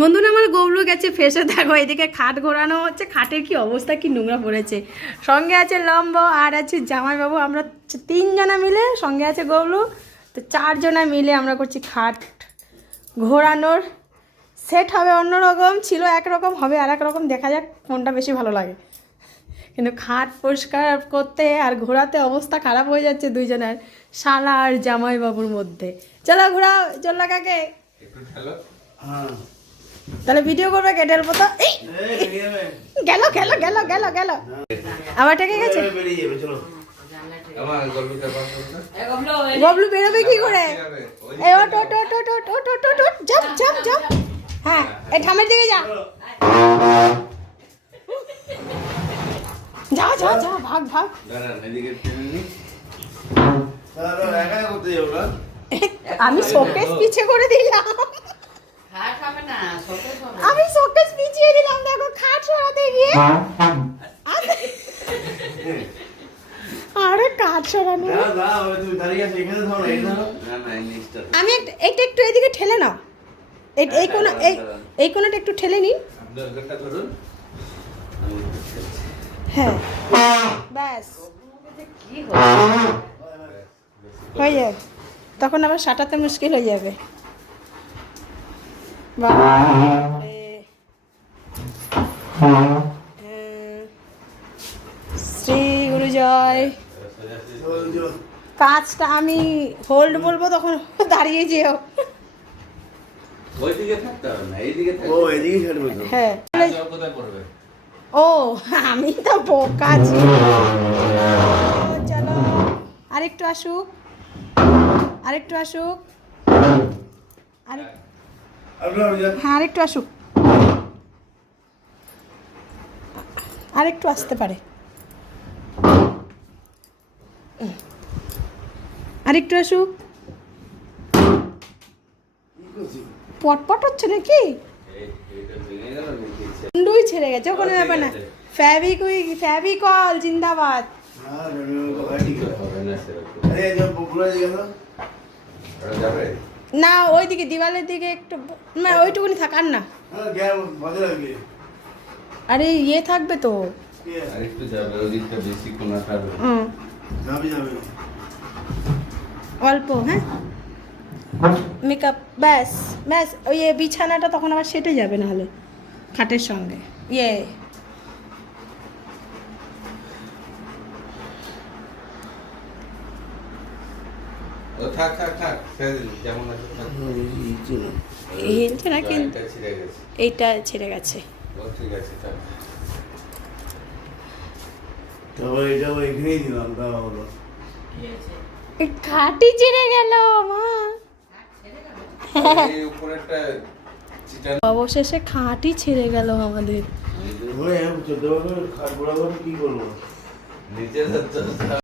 বন্ধুরা আমার গৌরু গেছে ফেসে, দেখো এদিকে খাট ঘোরানো হচ্ছে, খাটের কি অবস্থা, কি নোংরা পড়েছে। সঙ্গে আছে লম্ব আর আছে জামাইবাবু, আমরা 3 জনা মিলে, সঙ্গে আছে গৌরু, তো 4 জনা মিলে আমরা করছি খাট ঘোরানোর। সেট হবে অন্যরকম, ছিল একরকম, হবে আর এক রকম, দেখা যাক কোনটা বেশি ভালো লাগে। কিন্তু খাট পরিষ্কার করতে আর ঘোরাতে অবস্থা খারাপ হয়ে যাচ্ছে দুইজনের, শালা আর জামাইবাবুর মধ্যে। চলো ঘোরাও চল্লা কাকে, তাহলে ভিডিও করবে কে? ঢেলবো তো, এই গেল গেল গেল গেল গেল, আবার ঠেকে গেছে। গবলু বেরোবে কি করে? এই ওট ওট ওট ওট ওট ওট ওট ওট ওট, জাম্প জাম্প জাম্প। হ্যাঁ, এই ঠামের দিকে যা, যা যা যা, ভাগ ভাগ। আমি শোকেস পিছে করে দিলাম, আমি শোকেস পিছিয়ে দিলাম, দেখো খাট সরাতে গিয়ে। আরে কাঠ সরানো, আমি এটা একটু এদিকে ঠেলে নাও, এই কোনা, এই কোনাটা একটু ঠেলে নিন। হ্যাঁ ব্যাস হয়ে যাবে, তখন আবার সাঁটাতে মুশকিল হয়ে যাবে। শ্রী গুরু জয়। কাজটা আমি হোল্ড বলবো, তখন দাঁড়িয়ে যেও। হ্যাঁ, ও আমি তো বোকা ছিল। চলো আরেকটু আসুক, আরেকটু আসুক, হ্যাঁ আরেকটু আসুক, আরেকটু আসতে পারে, আরেকটু আসুক। পটপট হচ্ছে নাকি? মুন্ডুই ছেড়ে গেছে, কোনো ব্যাপার না। ফেভিকল জিন্দাবাদ। না ওইদিকে দিওয়ালের দিকে একটু, না ওইটুকুনি থাক, আর না। আরে ইয়ে থাকবে তো, অল্প। হ্যাঁ মেকআপ, ব্যাস ব্যাস। ওই বিছানাটা তখন আবার সেটে যাবে না হলে খাটের সঙ্গে। ইয়ে হিলছে না, কিন্তু এইটা ছেড়ে গেছে। খাটি ছিঁড়ে গেল মা, অবশেষে খাটি ছিঁড়ে গেল আমাদের।